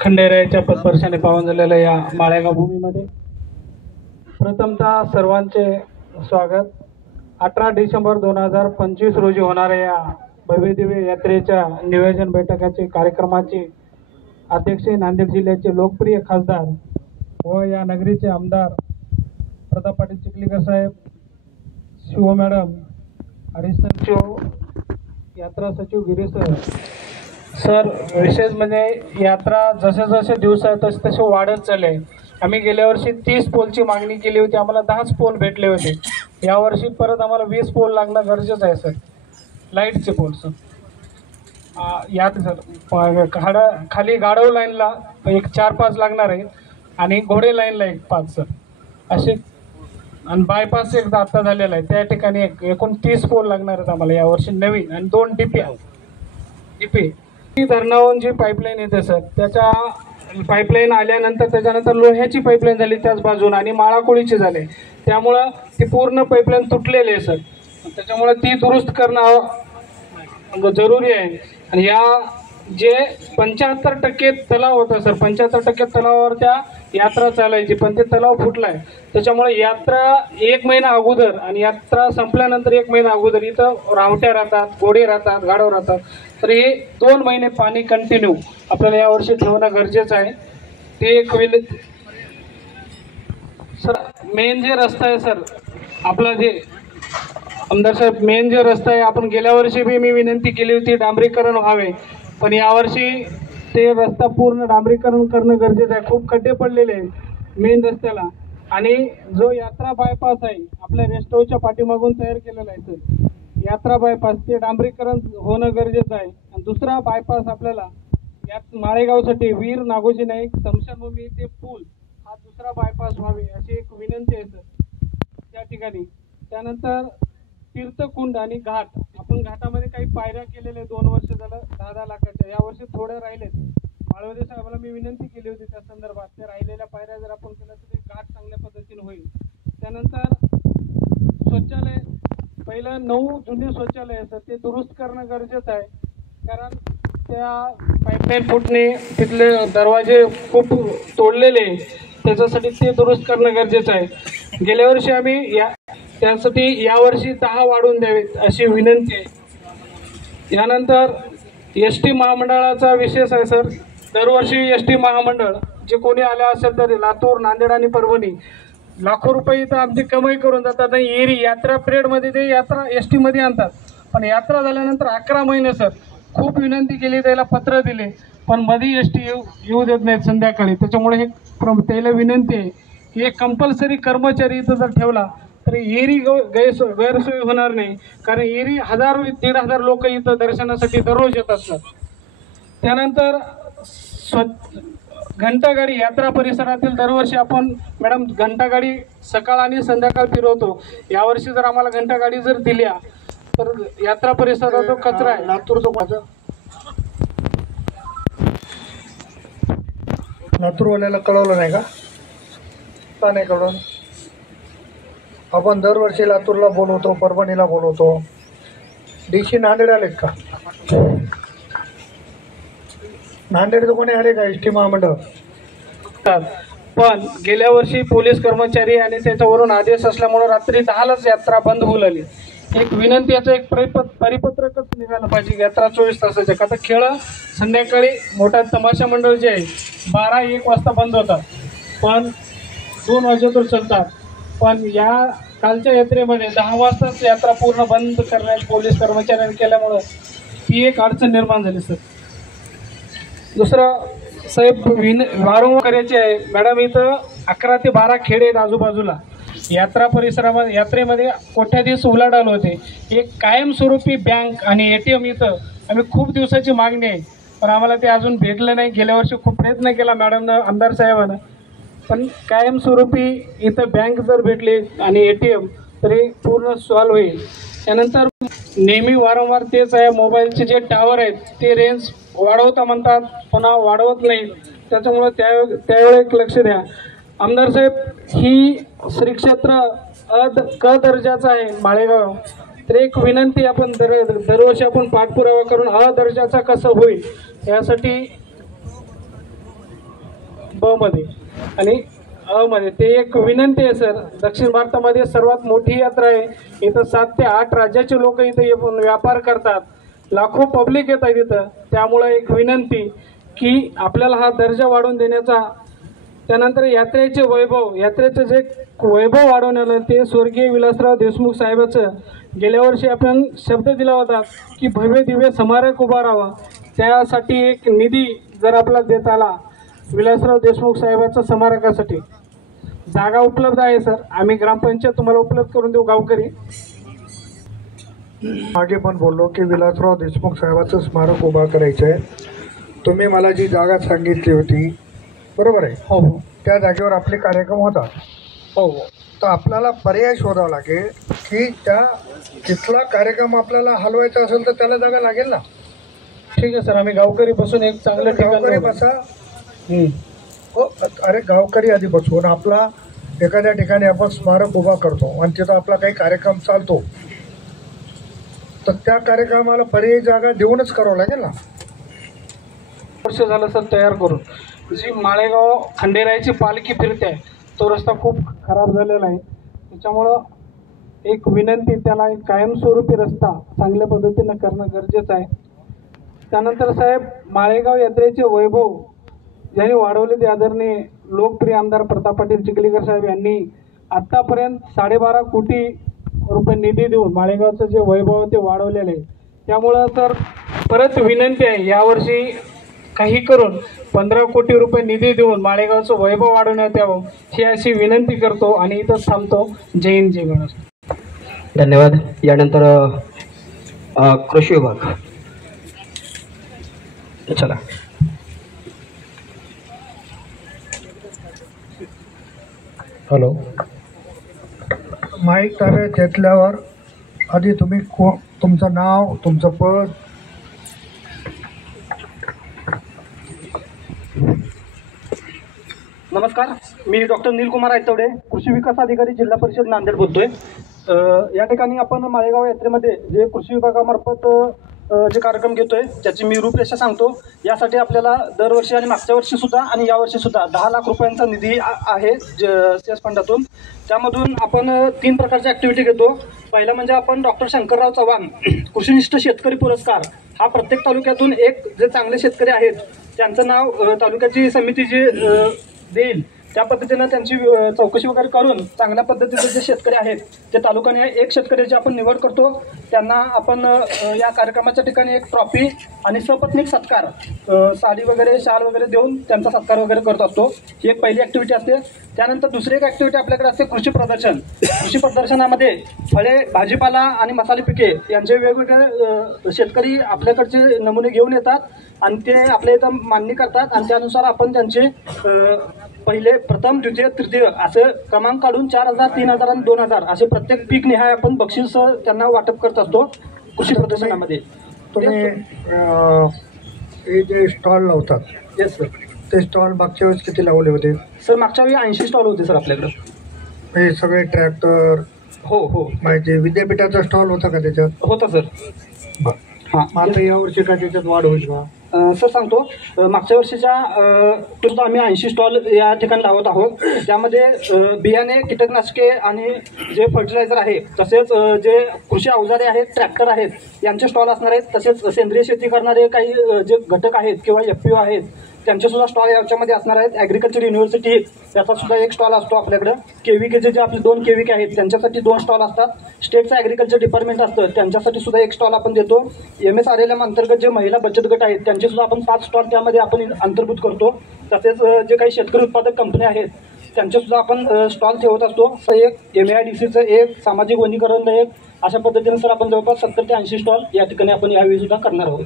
खंडेरायाच्या पदस्पर्शाने पावन झालेल्या या माळेगाव भूमीमध्ये प्रथमतः सर्वांचे स्वागत। 18 डिसेंबर 2025 रोजी होणाऱ्या या भव्यदिव्य यात्रेच्या नियोजन बैठकाचे कार्यक्रमाचे अध्यक्ष नांदेड जिल्ह्याचे लोकप्रिय खासदार व या नगरीचे आमदार प्रताप पाटील चिखलीकर साहेब, शिव मॅडम, हरीश सचिव, यात्रा सचिव गिरीश सर। विशेष म्हणजे यात्रा जसे जसे दिवस आहेत तसे तसे वाढत चालले। आम्ही गेल्या वर्षी 30 पोलची मागणी केली होती, आम्हाला 10च पोल भेटले होते। यावर्षी परत आम्हाला 20 पोल लागणं गरजेचं आहे सर, लाईटचे पोल सर। यात सर खाली गाढव लाईनला एक 4-5 लागणार आहे आणि घोडे लाईनला एक 5 सर असे, आणि बायपास एक आता झालेला आहे त्या ठिकाणी एकूण 30 पोल लागणार आहेत आम्हाला यावर्षी नवीन, आणि 2 डीपी धरणावरून जी पाईपलाईन येते सर, त्याच्या पाईपलाईन आल्यानंतर त्याच्यानंतर लोह्याची पाईपलाईन झाली त्याच बाजून आणि माळाकोळीची झाली, त्यामुळं ती पूर्ण पाईपलाईन तुटलेली आहे सर। त्याच्यामुळे ती दुरुस्त करणं जरुरी आहे। आणि या जे 75% तलाव होता सर, 75% तलावावर त्या यात्रा चालायची, पण ते तलाव फुटलाय। त्याच्यामुळे यात्रा 1 महिना अगोदर आणि यात्रा संपल्यानंतर 1 महिना अगोदर इथं रावट्या राहतात, घोडे राहतात, गाढव राहतात, तर हे 2 महिने पाणी कंटिन्यू आपल्याला यावर्षी ठेवणं गरजेचं आहे। ते एक होईल सर। मेन जे रस्ता आहे सर आपला, जे आमदार साहेब मेन जे रस्ता आहे, आपण गेल्या वर्षी बी मी विनंती केली होती डांबरीकरण व्हावे, पण यावर्षी ते रस्ता पूर्ण डांबरीकरण करणं गरजेचं आहे। खूप खड्डे पडलेले आहेत मेन रस्त्याला, आणि जो यात्रा बायपास आहे आपल्या रेस्ट हाऊसच्या पाठीमागून तयार केलेला आहे सर, यात्रा बायपास ते डांबरीकरण होणं गरजेचं आहे। आणि दुसरा बायपास आपल्याला यात माळेगावसाठी वीर नागोजी नाईक स्मशानभूमी ते पूल हा दुसरा बायपास व्हावे अशी एक विनंती आहे सर त्या ठिकाणी। त्यानंतर तीर्थकुंड आणि घाट, आपण घाटामध्ये काही पायऱ्या केलेल्या 2 वर्ष झालं 10-10 लाखाच्या, यावर्षी थोड्या राहिलेत। माळवदे साहेबांना मी विनंती केली होती त्या संदर्भात, त्या राहिलेल्या पायऱ्या जर आपण केल्या तर ते घाट चांगल्या पद्धतीने होईल। त्यानंतर शौचालय, पहिलं 9 जुने शौचालय आहे सर, ते दुरुस्त करणं गरजेचं आहे, कारण त्या पाईपलाईन फुटणे, तिथले दरवाजे खूप तोडलेले, त्याच्यासाठी ते दुरुस्त करणं गरजेचं आहे। गेल्या वर्षी आम्ही त्यासाठी यावर्षी 10 वाढवून द्यावेत अशी विनंती आहे। यानंतर एसटी महामंडळाचा विशेष आहे सर, दरवर्षी एसटी महामंडळ जे कोणी आले असेल तर लातूर, नांदेड आणि परभणी लाखो रुपये इथं आमची कमाई करून जातात। एरी यात्रा पिरियडमध्ये ते यात्रा एसटी मध्ये आणतात, पण यात्रा झाल्यानंतर 11 महिने सर खूप विनंती केली, त्याला पत्र दिले, पण मध्ये एसटी येऊ देत नाहीत संध्याकाळी। त्याच्यामुळे हे त्याला विनंती आहे की एक कंपल्सरी कर्मचारी इथं जर ठेवला तर एरी गैरसोय होणार नाही, कारण एरी 1000-1500 लोक इथं दर्शनासाठी दररोज येतात सर। त्यानंतर घंटागाडी यात्रा परिसरातील दरवर्षी आपण मॅडम घंटागाडी सकाळ आणि संध्याकाळ फिरवतो, यावर्षी जर आम्हाला घंटागाडी जर दिल्या तर यात्रा परिसरात जो कचरा आहे लातूरवाल्याला कळवलं नाही का नाही कळवलं? आपण दरवर्षी लातूरला बोलवतो, परभणीला बोलवतो, DC नांदेड आलेत का? नांदेडचं कोणी आले का एसटी महामंडळ? पण गेल्या वर्षी पोलीस कर्मचारी आणि त्याच्यावरून आदेश असल्यामुळे रात्री 10लाच यात्रा बंद होऊ लागली। एक विनंती, याचं एक परिपत्रकच निघालं पाहिजे यात्रा 24 तासाच्या, का तर खेळ संध्याकाळी मोठा तमाशा मंडळ जे आहे 12-1 वाजता बंद होतात, पण 2 वाजेतून चालतात, पण या कालच्या यात्रेमध्ये 10 वाजताच यात्रा पूर्ण बंद करण्यात पोलीस कर्मचाऱ्यांनी केल्यामुळं ती एक अडचण निर्माण झाली सर। दुसरं साहेब वारंवार करायचे आहे मॅडम, इथं 11 ते 12 खेडे आहेत आजूबाजूला, यात्रा परिसरामध्ये यात्रेमध्ये कोट्याधीश उलाढाल होते। एक कायमस्वरूपी बँक आणि ATM इथं आम्ही खूप दिवसाची मागणी आहे, पण आम्हाला ते अजून भेटलं नाही। गेल्या वर्षी खूप प्रयत्न केला मॅडमनं, आमदार साहेबांना, पण कायमस्वरूपी इथं बँक जर भेटली आणि ATM तरी पूर्ण सॉल्व होईल। त्यानंतर नेहमी वारंवार तेच आहे, मोबाईलचे जे टावर आहेत ते रेंज वाढवता म्हणतात, पुन्हा वाढवत नाही, त्याच्यामुळे त्यावेळेस लक्ष द्या आमदार साहेब। ही श्री क्षेत्र क दर्जाचं आहे माळेगाव, तर एक विनंती आपण दरवर्षी आपण पाठपुरावा करून अ दर्जाचा कसं होईल यासाठी ब मध्ये आणि अ मध्ये ते एक विनंती आहे सर. दक्षिण भारतामध्ये सर्वात मोठी यात्रा आहे. इथं 7 ते 8 राज्याचे लोक इथं येऊन व्यापार करतात. लाखो पब्लिक येत आहे तिथं. त्यामुळे एक विनंती की आपल्याला हा दर्जा वाढवून देण्याचा, त्यानंतर यात्रेचे वैभव, यात्रेचं जे वैभव वाढवण्याला ते स्वर्गीय विलासराव देशमुख साहेबाचं गेल्या वर्षी आपण शब्द दिला होता की भव्य दिव्य स्मारक उभारावा. त्यासाठी एक निधी जर आपला देत आला विलासराव देशमुख साहेबाच्या स्मारकासाठी, जागा उपलब्ध आहे सर. आम्ही ग्रामपंचायत तुम्हाला उपलब्ध करून देऊ गावकरी. मागे पण बोललो की विलासराव देशमुख साहेबाचं स्मारक उभा करायचं आहे. तुम्ही मला जी जागा सांगितली होती बरोबर आहे, हो हो त्या जागेवर आपले कार्यक्रम होतात. हो हो तर आपल्याला पर्याय शोधावा लागेल की तिथला कार्यक्रम आपल्याला हलवायचा असेल तर त्याला जागा लागेल ना. ठीक आहे सर. आम्ही गावकरी बसून एक चांगलं गावकरी ठिकाण बसा. हो, अरे गावकरी आधी बसवून आपला एखाद्या ठिकाणी आपण स्मारक उभा करतो आणि तिथं आपला काही कार्यक्रम चालतो, तर त्या कार्यक्रमाला पर्यायी जागा देऊनच करावं लागेल ना. वर्ष झालं सर तयार करून. जी माळेगाव खंडेरायाची पालखी फिरते आहे तो रस्ता खूप खराब झालेला आहे. त्याच्यामुळं एक विनंती, त्याला एक कायमस्वरूपी रस्ता चांगल्या पद्धतीनं करणं गरजेचं आहे. त्यानंतर साहेब, माळेगाव यात्रेचे वैभव ज्यांनी वाढवले ते आदरणीय लोकप्रिय आमदार प्रताप पाटील चिखलीकर साहेब यांनी आत्तापर्यंत 12.5 कोटी रुपये निधी देऊन माळेगावचं जे वैभव ते वाढवलेलं आहे. त्यामुळं सर परत विनंती आहे, यावर्षी काही करून 15 कोटी रुपये निधी देऊन माळेगावचं वैभव वाढवण्यात यावं ही अशी विनंती करतो आणि इथंच थांबतो. जय हिंद, जय महाराष्ट्र. धन्यवाद. यानंतर कृषी विभाग. चला. हॅलो. माईक ताब्यात घेतल्यावर आधी तुम्ही तुमचं नाव, तुमचं पद. नमस्कार, मी डॉक्टर नीलकुमार आयतवडे, कृषी विकास अधिकारी, जिल्हा परिषद नांदेड बोलतोय. या ठिकाणी आपण माळेगाव यात्रेमध्ये जे कृषी विभागामार्फत जे कार्यक्रम घेतोय त्याची मी रूपरेषा सांगतो. यासाठी आपल्याला दरवर्षी आणि मागच्या वर्षीसुद्धा आणि यावर्षीसुद्धा 10 लाख रुपयांचा निधी आहे सेस फंडातून. त्यामधून आपण 3 प्रकारच्या ॲक्टिव्हिटी घेतो. पहिला म्हणजे आपण डॉक्टर शंकरराव चव्हाण कृषीनिष्ठ शेतकरी पुरस्कार. हा प्रत्येक तालुक्यातून एक जे चांगले शेतकरी आहेत त्यांचं नाव तालुक्याची समिती जी देईल त्या पद्धतीनं त्यांची चौकशी वगैरे करून चांगल्या पद्धतीचे जे शेतकरी आहेत ते तालुक्याने एक शेतकऱ्याची आपण निवड करतो. त्यांना आपण या कार्यक्रमाच्या ठिकाणी एक ट्रॉफी आणि सपत्नीक सत्कार, साडी वगैरे, शाल वगैरे देऊन त्यांचा सत्कार वगैरे करत असतो. ही एक पहिली ॲक्टिव्हिटी असते. त्यानंतर दुसरी एक ॲक्टिव्हिटी आपल्याकडे असते कृषी प्रदर्शन. कृषी प्रदर्शनामध्ये फळे, भाजीपाला आणि मसाले पिके यांचे वेगवेगळे शेतकरी आपल्याकडचे नमुने घेऊन येतात आणि ते आपल्या इथं मांडणी करतात आणि त्यानुसार आपण त्यांचे पहिले, प्रथम, द्वितीय, तृतीय असं क्रमांक काढून 4,000, 3,000 आणि 2,000 असे प्रत्येक पीक निहाय आपण बक्षीस त्यांना वाटप करत असतो कृषी प्रदर्शनामध्ये. तुम्ही हे जे स्टॉल लावतात, येस सर. ते स्टॉल मागच्या वेळेस किती लावले होते सर मागच्या वेळी 80 स्टॉल होते सर आपल्याकडं. हे सगळे ट्रॅक्टर? हो हो. म्हणजे विद्यापीठाचा स्टॉल होता का त्याच्यात? होता सर. हां. आता यावर्षी का त्याच्यात वाढ होईल का? सर सांगतो, मागच्या वर्षीच्या सुद्धा आम्ही 80 स्टॉल या ठिकाणी लावत आहोत. त्यामध्ये बियाणे, कीटकनाशके आणि जे फर्टिलायझर आहे, तसेच जे कृषी अवजारे आहेत, ट्रॅक्टर आहेत यांचे स्टॉल असणार आहेत. तसेच सेंद्रिय शेती करणारे काही जे घटक आहेत किंवा FPO आहेत त्यांचेसुद्धा स्टॉल याच्यामध्ये असणार आहेत. ॲग्रिकल्चर युनिव्हर्सिटी याचासुद्धा एक स्टॉल असतो आपल्याकडं. KVKचे जे आपले 2 KVK आहेत त्यांच्यासाठी 2 स्टॉल असतात. स्टेटचं ॲग्रिकल्चर डिपार्टमेंट असतं त्यांच्यासाठी सुद्धा एक स्टॉल आपण देतो. MSRLM अंतर्गत जे महिला बचत गट आहेत त्यांचेसुद्धा आपण 5 स्टॉल त्यामध्ये आपण अंतर्भूत करतो. तसेच जे काही शेतकरी उत्पादक कंपन्या आहेत त्यांचेसुद्धा आपण स्टॉल ठेवत असतो. एक MAIDCचं एक, सामाजिक वनीकरण एक, अशा पद्धतीने सर आपण जवळपास 70 ते 80 स्टॉल या ठिकाणी आपण यावेळी सुद्धा करणार आहोत.